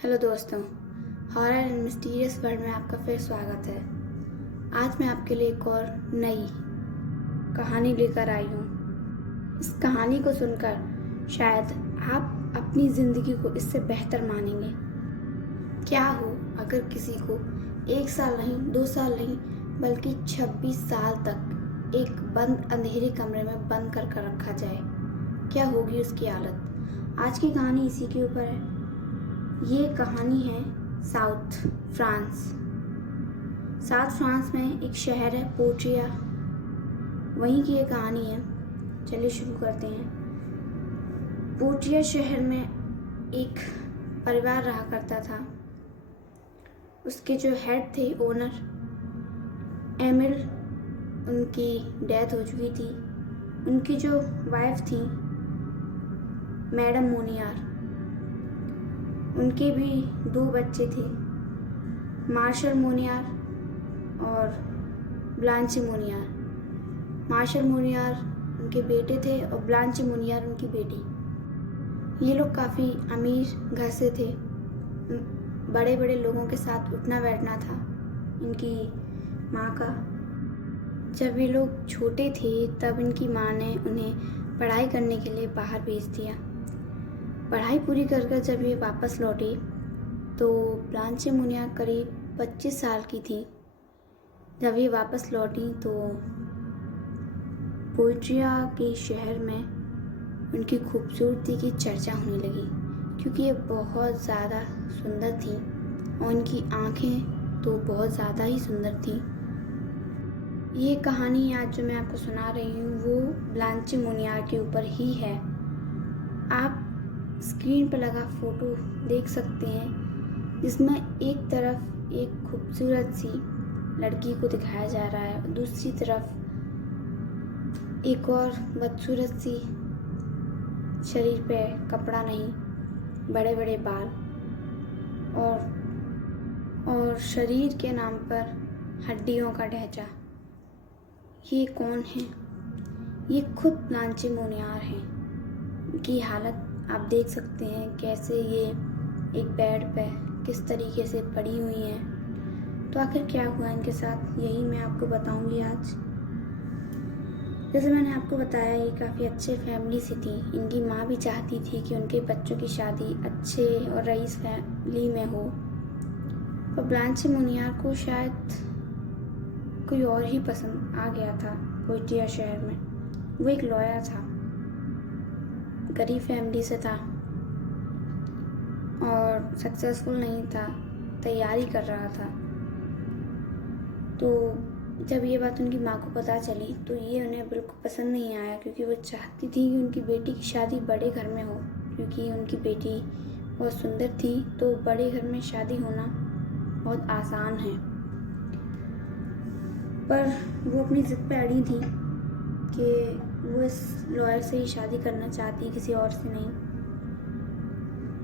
Hello दोस्तों, horror and mysterious world में आपका फिर स्वागत है। आज मैं आपके लिए एक और नई कहानी लेकर आई हूँ। इस कहानी को सुनकर शायद आप अपनी ज़िंदगी को इससे बेहतर मानेंगे। क्या हो अगर किसी को 1 साल नहीं, 2 साल नहीं, बल्कि 26 साल तक एक बंद अंधेरे कमरे में बंद कर रखा जाए? क्या होगी उसकी हालत? आज की कहानी इसी के ऊपर है। ये कहानी है साउथ फ्रांस में एक शहर है पोर्ट्रिया, वहीं की ये कहानी है। चलिए शुरू करते हैं। पोर्ट्रिया शहर में एक परिवार रहा करता था। उसके जो हेड थे, ओनर एमिल, उनकी डेथ हो चुकी थी। उनकी जो वाइफ थी मैडम मोनियार, उनके भी 2 बच्चे थे, मार्शल मोनियार और ब्लांची मोनियार। मार्शल मोनियार उनके बेटे थे और ब्लांची मोनियार उनकी बेटी। ये लोग काफ़ी अमीर घर से थे। बड़े बड़े लोगों के साथ उठना बैठना था इनकी माँ का। जब ये लोग छोटे थे तब इनकी माँ ने उन्हें पढ़ाई करने के लिए बाहर भेज दिया। पढ़ाई पूरी कर जब ये वापस लौटी तो ब्लांची मोनियार करीब 25 साल की थी। जब ये वापस लौटी तो पोर्ट्रिया के शहर में उनकी खूबसूरती की चर्चा होने लगी, क्योंकि ये बहुत ज़्यादा सुंदर थी और उनकी आँखें तो बहुत ज़्यादा ही सुंदर थी। ये कहानी आज जो मैं आपको सुना रही हूँ वो ब्लांची मोनियार के ऊपर ही है। आप स्क्रीन पर लगा फोटो देख सकते हैं, जिसमें एक तरफ एक खूबसूरत सी लड़की को दिखाया जा रहा है और दूसरी तरफ एक और बदसूरत सी, शरीर पे कपड़ा नहीं, बड़े बड़े बाल और शरीर के नाम पर हड्डियों का ढांचा। ये कौन है? ये खुद ब्लांची मोनियार हैं। उनकी हालत आप देख सकते हैं, कैसे ये एक बेड पे किस तरीके से पड़ी हुई हैं। तो आखिर क्या हुआ इनके साथ, यही मैं आपको बताऊंगी आज। जैसे मैंने आपको बताया, ये काफ़ी अच्छे फैमिली से थी। इनकी माँ भी चाहती थी कि उनके बच्चों की शादी अच्छे और रईस फैमिली में हो, पर ब्लांची मोनियार को शायद कोई और ही पसंद आ गया था। पोर्ट्रिया शहर में वो एक लॉयर था, गरीब फैमिली से था और सक्सेसफुल नहीं था, तैयारी कर रहा था। तो जब ये बात उनकी माँ को पता चली तो ये उन्हें बिल्कुल पसंद नहीं आया, क्योंकि वो चाहती थी कि उनकी बेटी की शादी बड़े घर में हो, क्योंकि उनकी बेटी बहुत सुंदर थी। तो बड़े घर में शादी होना बहुत आसान है, पर वो अपनी ज़िद पे अड़ी थी कि वो इस लॉयर से ही शादी करना चाहती, किसी और से नहीं।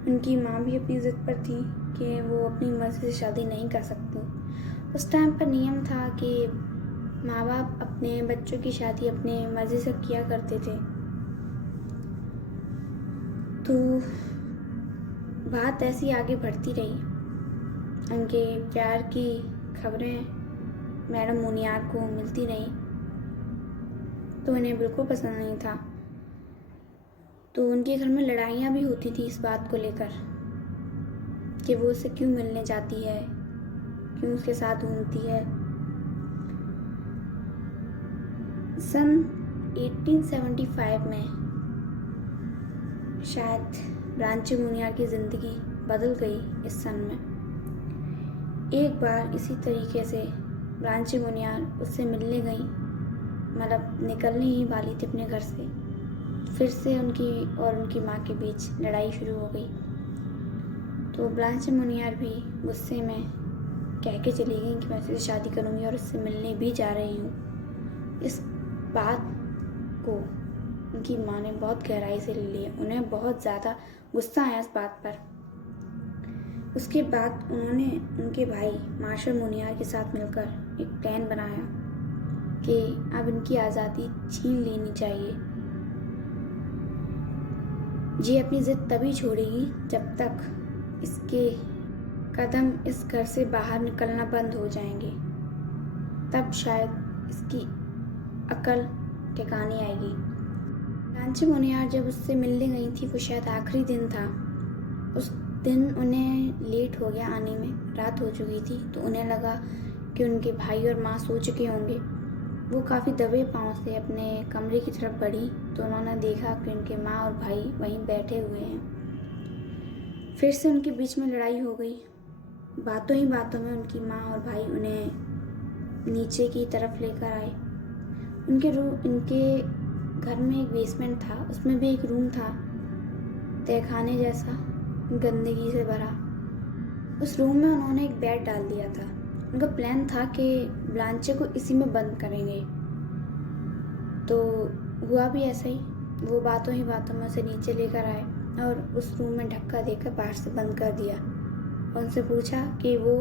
उनकी माँ भी अपनी ज़िद पर थी कि वो अपनी मर्ज़ी से शादी नहीं कर सकती। उस टाइम पर नियम था कि माँ बाप अपने बच्चों की शादी अपने मर्ज़ी से किया करते थे। तो बात ऐसी आगे बढ़ती रही। उनके प्यार की खबरें मैडम मोनियार को मिलती रही, तो उन्हें बिल्कुल पसंद नहीं था। तो उनके घर में लड़ाइयाँ भी होती थी इस बात को लेकर कि वो उससे क्यों मिलने जाती है, क्यों उसके साथ घूमती है। सन 1875 में शायद ब्लांची मोनियार की ज़िंदगी बदल गई। इस सन में एक बार इसी तरीके से ब्लांची मोनियार उससे मिलने गई, मतलब निकलने ही वाली थी अपने घर से। फिर से उनकी और उनकी माँ के बीच लड़ाई शुरू हो गई। तो ब्लांची मोनियार भी गुस्से में कह के चली गई कि मैं उससे शादी करूँगी और उससे मिलने भी जा रही हूँ। इस बात को उनकी माँ ने बहुत गहराई से ले लिया। उन्हें बहुत ज़्यादा गुस्सा आया इस बात पर। उसके बाद उन्होंने उनके भाई मार्शल मोनियार के साथ मिलकर एक प्लान बनाया कि अब इनकी आज़ादी छीन लेनी चाहिए। ये अपनी ज़िद तभी छोड़ेगी जब तक इसके कदम इस घर से बाहर निकलना बंद हो जाएंगे, तब शायद इसकी अकल ठिकाने आएगी। ब्लांचे मुनियार जब उससे मिलने गई थी, वो शायद आखिरी दिन था। उस दिन उन्हें लेट हो गया आने में, रात हो चुकी थी, तो उन्हें लगा कि उनके भाई और माँ सो चुके होंगे। वो काफ़ी दबे पाँव से अपने कमरे की तरफ बढ़ी तो उन्होंने देखा कि उनके माँ और भाई वहीं बैठे हुए हैं। फिर से उनके बीच में लड़ाई हो गई। बातों ही बातों में उनकी माँ और भाई उन्हें नीचे की तरफ लेकर आए। इनके घर में एक बेसमेंट था, उसमें भी एक रूम था तहखाने जैसा, गंदगी से भरा। उस रूम में उन्होंने एक बेड डाल दिया था। उनका प्लान था कि ब्लांचे को इसी में बंद करेंगे, तो हुआ भी ऐसा ही। वो बातों ही बातों में उसे नीचे लेकर आए और उस रूम में धक्का देकर बाहर से बंद कर दिया। उनसे पूछा कि वो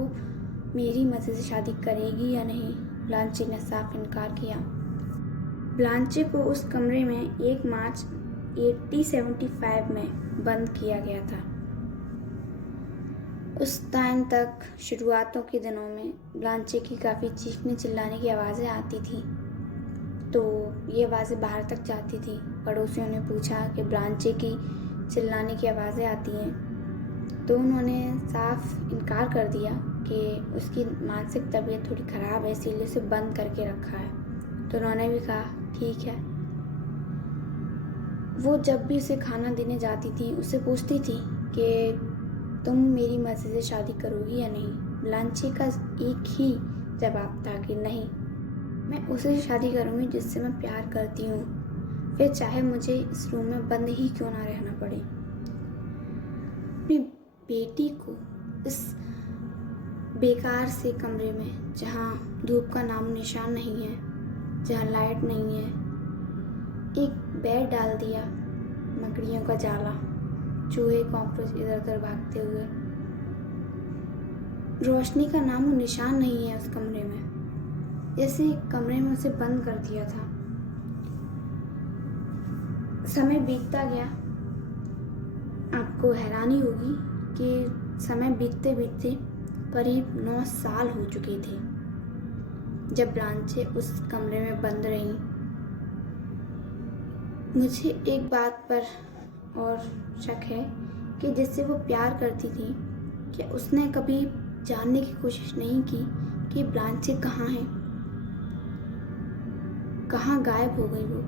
मेरी मर्जी से शादी करेगी या नहीं। ब्लांचे ने साफ इनकार किया। ब्लांचे को उस कमरे में 1 मार्च 1875 में बंद किया गया था। उस टाइम तक शुरुआतों के दिनों में ब्लांचे की काफ़ी चीखने चिल्लाने की आवाज़ें आती थी, तो ये आवाज़ें बाहर तक जाती थी। पड़ोसियों ने पूछा कि ब्लांचे की चिल्लाने की आवाज़ें आती हैं, तो उन्होंने साफ इनकार कर दिया कि उसकी मानसिक तबीयत थोड़ी ख़राब है, इसीलिए उसे बंद करके रखा है। तो उन्होंने भी कहा ठीक है। वो जब भी उसे खाना देने जाती थी, उससे पूछती थी कि तुम मेरी मर्जी से शादी करोगी या नहीं। ब्लांचे का एक ही जवाब था कि नहीं, मैं उसे शादी करूँगी जिससे मैं प्यार करती हूँ, फिर चाहे मुझे इस रूम में बंद ही क्यों ना रहना पड़े। अपनी बेटी को इस बेकार से कमरे में, जहाँ धूप का नाम निशान नहीं है, जहाँ लाइट नहीं है, एक बेड डाल दिया, मकड़ियों का जाला, चूहे कॉकरोच इधर उधर भागते हुए। रोशनी का नाम निशान नहीं है उस कमरे में, जैसे कमरे में उसे बंद कर दिया था। समय बीतता गया। आपको हैरानी होगी कि समय बीतते बीतते करीब 9 साल हो चुके थे जब ब्लांचे उस कमरे में बंद रही। मुझे एक बात पर और शक है कि जिससे वो प्यार करती थी, क्या उसने कभी जानने की कोशिश नहीं की कि ब्लांचे कहाँ है, कहाँ गायब हो गई वो।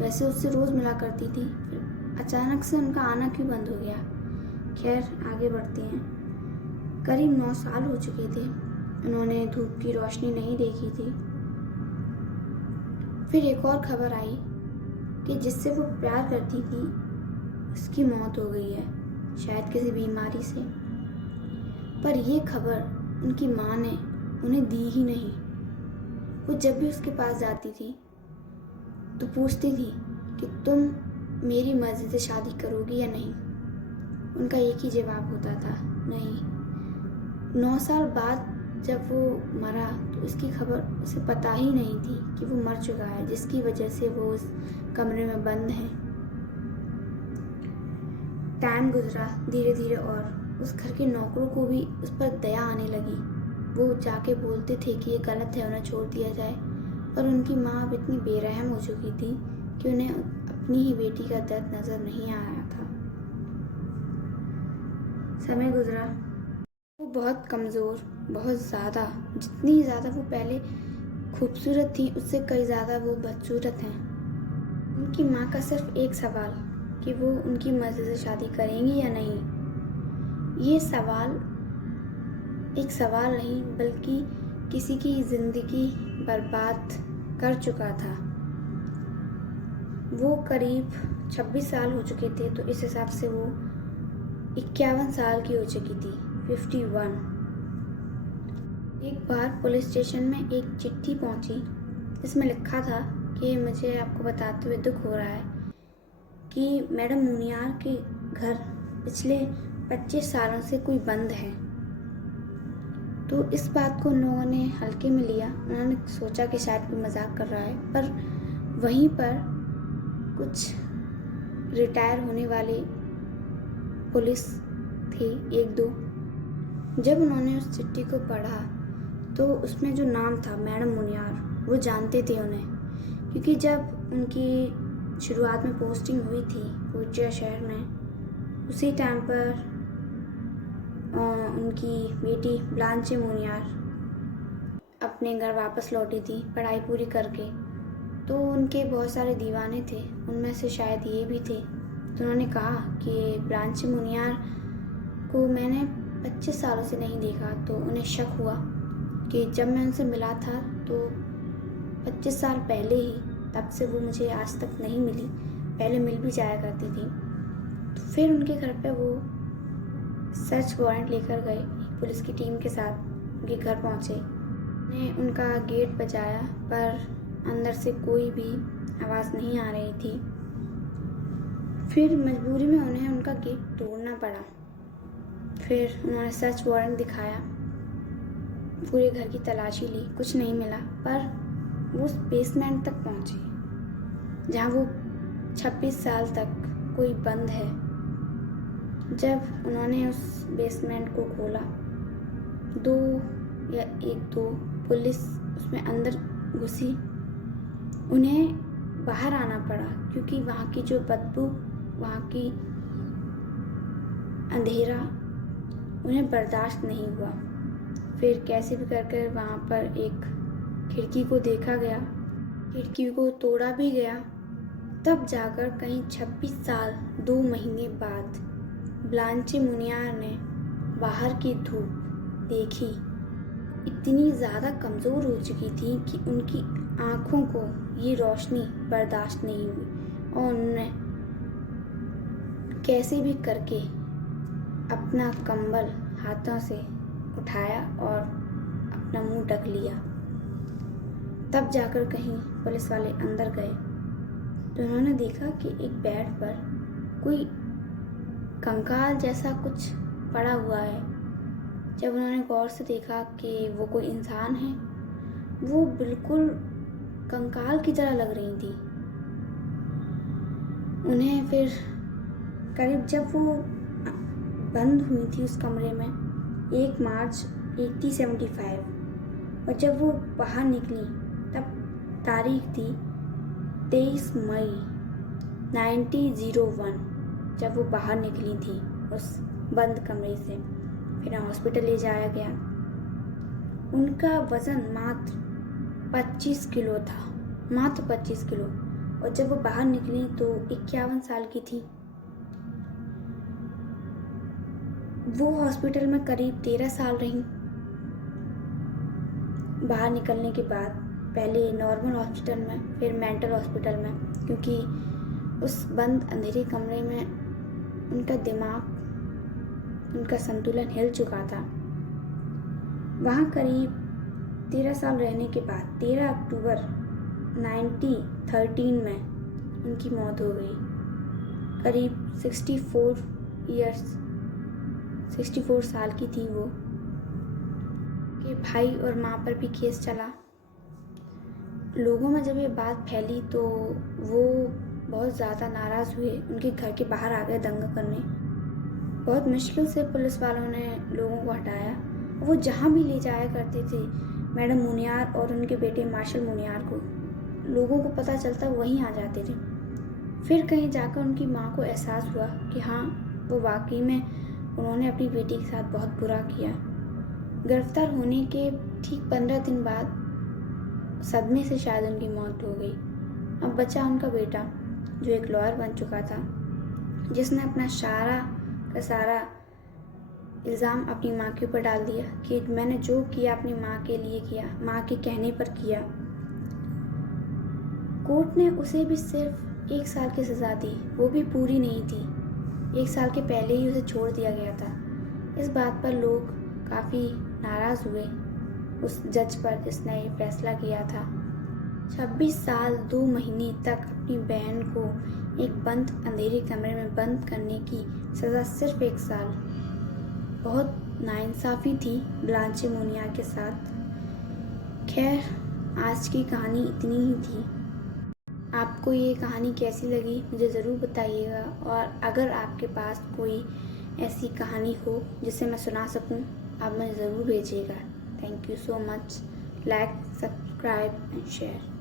वैसे उससे रोज़ मिला करती थी, फिर अचानक से उनका आना क्यों बंद हो गया। खैर, आगे बढ़ते हैं। करीब 9 साल हो चुके थे, उन्होंने धूप की रोशनी नहीं देखी थी। फिर एक और खबर आई कि जिससे वो प्यार करती थी उसकी मौत हो गई है, शायद किसी बीमारी से। पर ये खबर उनकी माँ ने उन्हें दी ही नहीं। वो जब भी उसके पास जाती थी तो पूछती थी कि तुम मेरी मर्जी से शादी करोगी या नहीं। उनका एक ही जवाब होता था, नहीं। 9 साल बाद जब वो मरा तो उसकी खबर उसे पता ही नहीं थी कि वो मर चुका है, जिसकी वजह से वो उस कमरे में बंद है। टाइम गुजरा धीरे धीरे और उस घर के नौकरों को भी उस पर दया आने लगी। वो जाके बोलते थे कि ये गलत है, उन्हें छोड़ दिया जाए। पर उनकी माँ अब इतनी बेरहम हो चुकी थी कि उन्हें अपनी ही बेटी का दर्द नज़र नहीं आ रहा था। समय गुजरा। वो बहुत कमज़ोर, बहुत ज़्यादा, जितनी ज़्यादा वो पहले खूबसूरत थी उससे कई ज़्यादा वो बदसूरत हैं। उनकी माँ का सिर्फ एक सवाल कि वो उनकी मर्ज़ी से शादी करेंगी या नहीं। ये सवाल एक सवाल नहीं बल्कि किसी की ज़िंदगी बर्बाद कर चुका था। वो करीब 26 साल हो चुके थे, तो इस हिसाब से वो 51 साल की हो चुकी थी, 51। एक बार पुलिस स्टेशन में एक चिट्ठी पहुंची जिसमें लिखा था कि मुझे आपको बताते हुए दुख हो रहा है कि मैडम मुनियार के घर पिछले 25 सालों से कोई बंद है। तो इस बात को उन लोगों ने हल्के में लिया। उन्होंने सोचा कि शायद कोई मजाक कर रहा है, पर वहीं पर कुछ रिटायर होने वाले पुलिस थे एक दो। जब उन्होंने उस चिट्ठी को पढ़ा तो उसमें जो नाम था मैडम मुनियार, वो जानते थे उन्हें, क्योंकि जब उनकी शुरुआत में पोस्टिंग हुई थी कोचिया शहर में, उसी टाइम पर उनकी बेटी ब्लांचे मुनियार अपने घर वापस लौटी थी पढ़ाई पूरी करके। तो उनके बहुत सारे दीवाने थे, उनमें से शायद ये भी थे। तो उन्होंने कहा कि ब्लांचे मुनियार को मैंने 25 सालों से नहीं देखा। तो उन्हें शक हुआ कि जब मैं उनसे मिला था तो 25 साल पहले ही, तब से वो मुझे आज तक नहीं मिली, पहले मिल भी जाया करती थी। तो फिर उनके घर पे वो सर्च वारंट लेकर गए, एक पुलिस की टीम के साथ उनके घर पहुंचे। उन्होंने उनका गेट बजाया पर अंदर से कोई भी आवाज़ नहीं आ रही थी। फिर मजबूरी में उन्हें उनका गेट तोड़ना पड़ा। फिर उन्होंने सर्च वारंट दिखाया, पूरे घर की तलाशी ली, कुछ नहीं मिला। पर वो उस बेसमेंट तक पहुंचे जहाँ वो 26 साल तक कोई बंद है। जब उन्होंने उस बेसमेंट को खोला, 1-2 पुलिस उसमें अंदर घुसी। उन्हें बाहर आना पड़ा क्योंकि वहाँ की जो बदबू, वहाँ की अंधेरा उन्हें बर्दाश्त नहीं हुआ। फिर कैसे भी कर वहाँ पर एक खिड़की को देखा गया, खिड़की को तोड़ा भी गया। तब जाकर कहीं 26 साल 2 महीने बाद ब्लांचे मुनियार ने बाहर की धूप देखी। इतनी ज़्यादा कमज़ोर हो चुकी थी कि उनकी आँखों को ये रोशनी बर्दाश्त नहीं हुई और उन्होंने कैसे भी करके अपना कंबल हाथों से उठाया और अपना मुंह ढक लिया। तब जाकर कहीं पुलिस वाले अंदर गए तो उन्होंने देखा कि एक बेड पर कोई कंकाल जैसा कुछ पड़ा हुआ है। जब उन्होंने गौर से देखा कि वो कोई इंसान है, वो बिल्कुल कंकाल की तरह लग रही थी। उन्हें फिर करीब जब वो बंद हुई थी उस कमरे में 1 मार्च 1875, और जब वो बाहर निकली तब तारीख थी 23 मई 1901, जब वो बाहर निकली थी उस बंद कमरे से। फिर हॉस्पिटल ले जाया गया। उनका वज़न मात्र 25 किलो था, मात्र 25 किलो, और जब वो बाहर निकली तो 51 साल की थी। वो हॉस्पिटल में करीब 13 साल रहीं। बाहर निकलने के बाद पहले नॉर्मल हॉस्पिटल में, फिर मेंटल हॉस्पिटल में, क्योंकि उस बंद अंधेरे कमरे में उनका दिमाग, उनका संतुलन हिल चुका था। वहाँ करीब 13 साल रहने के बाद 13 अक्टूबर 1913 में उनकी मौत हो गई। करीब 64 साल की थी वो। कि भाई और माँ पर भी केस चला। लोगों में जब ये बात फैली तो वो बहुत ज़्यादा नाराज़ हुए, उनके घर के बाहर आ गए दंगा करने। बहुत मुश्किल से पुलिस वालों ने लोगों को हटाया। वो जहाँ भी ले जाया करते थे मैडम मुनियार और उनके बेटे मार्शल मुनियार को, लोगों को पता चलता वहीं आ जाते थे। फिर कहीं जाकर उनकी माँ को एहसास हुआ कि हाँ, वो वाकई में उन्होंने अपनी बेटी के साथ बहुत बुरा किया। गिरफ्तार होने के ठीक 15 दिन बाद सदमे से शायद उनकी मौत हो गई। अब बचा उनका बेटा जो एक लॉयर बन चुका था, जिसने अपना सारा का सारा इल्ज़ाम अपनी माँ के ऊपर डाल दिया कि मैंने जो किया अपनी माँ के लिए किया, माँ के कहने पर किया। कोर्ट ने उसे भी सिर्फ 1 साल की सज़ा दी, वो भी पूरी नहीं थी। 1 साल के पहले ही उसे छोड़ दिया गया था। इस बात पर लोग काफ़ी नाराज़ हुए उस जज पर जिसने ये फैसला किया था। 26 साल 2 महीने तक अपनी बहन को एक बंद अंधेरे कमरे में बंद करने की सज़ा, सिर्फ 1 साल। बहुत नाइंसाफ़ी थी ब्लांचे मुनियार के साथ। खैर, आज की कहानी इतनी ही थी। आपको ये कहानी कैसी लगी मुझे ज़रूर बताइएगा, और अगर आपके पास कोई ऐसी कहानी हो जिसे मैं सुना सकूं, आप मुझे ज़रूर भेजिएगा। Thank you so much. Like, subscribe and share.